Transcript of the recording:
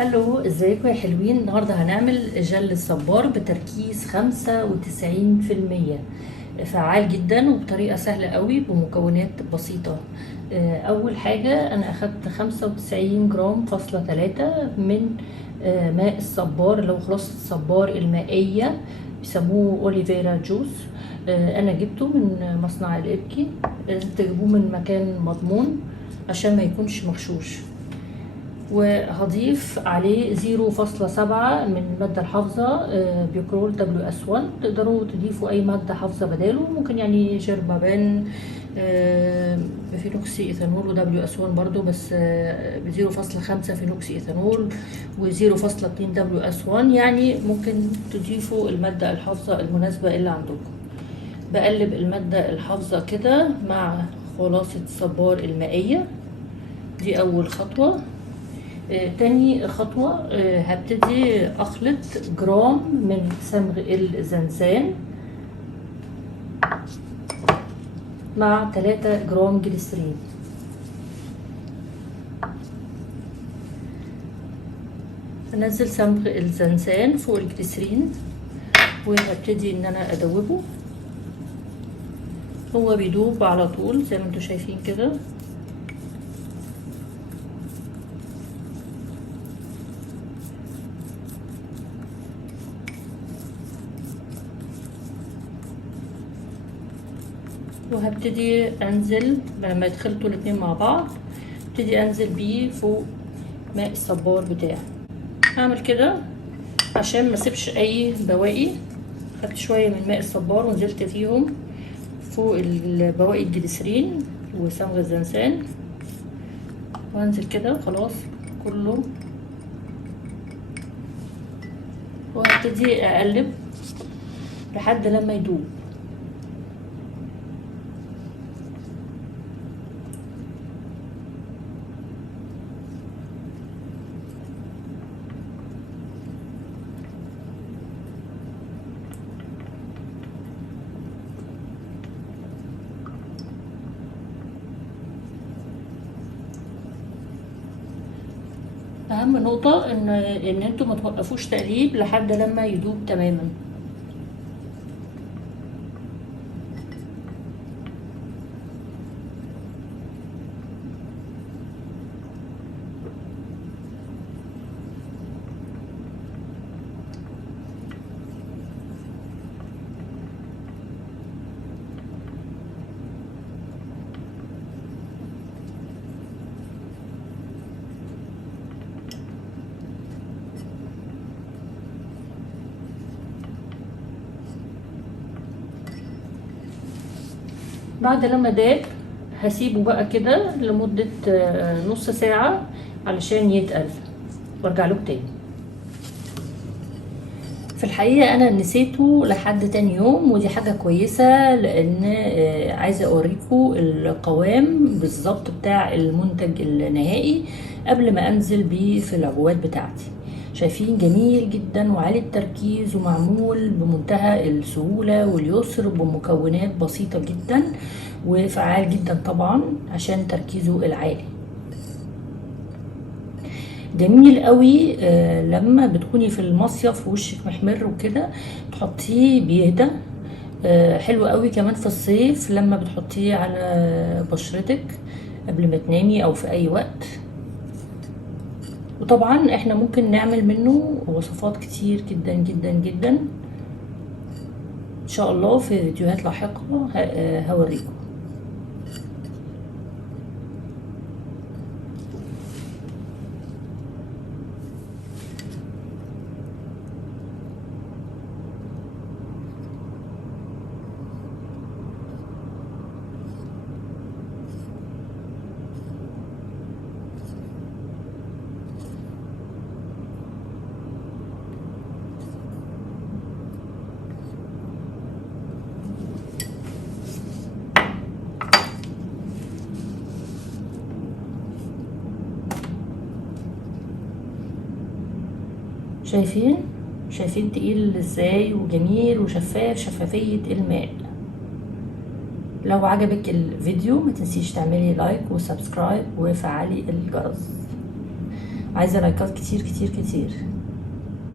الو، ازيكم يا حلوين؟ النهارده هنعمل جل الصبار بتركيز 95%. فعال جدا وبطريقه سهله قوي بمكونات بسيطه. اول حاجه انا اخدت 95 جرام فاصلة 3 من ماء الصبار اللي هو خلاصه الصبار المائيه، بيسموه اوليفيرا جوس. انا جبته من مصنع الابكي. لازم تجيبوه من مكان مضمون عشان ما يكونش مغشوش. وهضيف عليه 0.7 من المادة الحافظة بيكرول WS1. تقدروا تضيفوا أي مادة حافظة بداله، ممكن يعني جربابان، فينوكسي إيثانول و WS1 برضو، بس ب0.5 فينوكسي إيثانول و0.2 WS1. يعني ممكن تضيفوا المادة الحافظة المناسبة اللي عندكم. بقلب المادة الحافظة كده مع خلاصة الصبار المائية. دي أول خطوة. تاني خطوة، هبتدي أخلط جرام من صمغ الزنزان مع 3 جرام جليسرين. أنزل صمغ الزنزان فوق الجليسرين وهبتدي إن أنا أدوبه. هو بيدوب على طول زي ما انتوا شايفين كده. وهبتدي انزل لما يتخلطوا الاتنين مع بعض، ابتدي انزل بيه فوق ماء الصبار بتاعي. هعمل كده عشان ما اسيبش اي بواقي. خدت شويه من ماء الصبار ونزلت فيهم فوق بواقي الجليسرين وصمغ الزنسان، وانزل كده خلاص كله. وهبتدي اقلب لحد لما يدوب. اهم نقطة ان انتوا ما توقفوش تقليب لحد لما يدوب تماما. بعد لما داب هسيبه بقى كده لمدة نص ساعة علشان يتقل، وارجع لكم تاني. في الحقيقة انا نسيته لحد تاني يوم، ودي حاجة كويسة لان عايزة اوريكم القوام بالظبط بتاع المنتج النهائي قبل ما انزل بيه في العبوات بتاعتي. شايفين جميل جدا وعالي التركيز ومعمول بمنتهى السهولة واليسر بمكونات بسيطة جدا، وفعال جدا طبعا عشان تركيزه العالي. جميل قوي لما بتكوني في المصيف ووشك محمر وكده تحطيه بيهدى. حلو قوي كمان في الصيف لما بتحطيه على بشرتك قبل ما تنامي او في اي وقت. وطبعا احنا ممكن نعمل منه وصفات كتير جدا جدا جدا ان شاء الله في فيديوهات لاحقة هوريكم. شايفين تقيل ازاي وجميل وشفاف شفافية الماء. لو عجبك الفيديو ما تنسيش تعملي لايك وسبسكرايب وفعلي الجرس. عايزة لايكات كتير كتير كتير.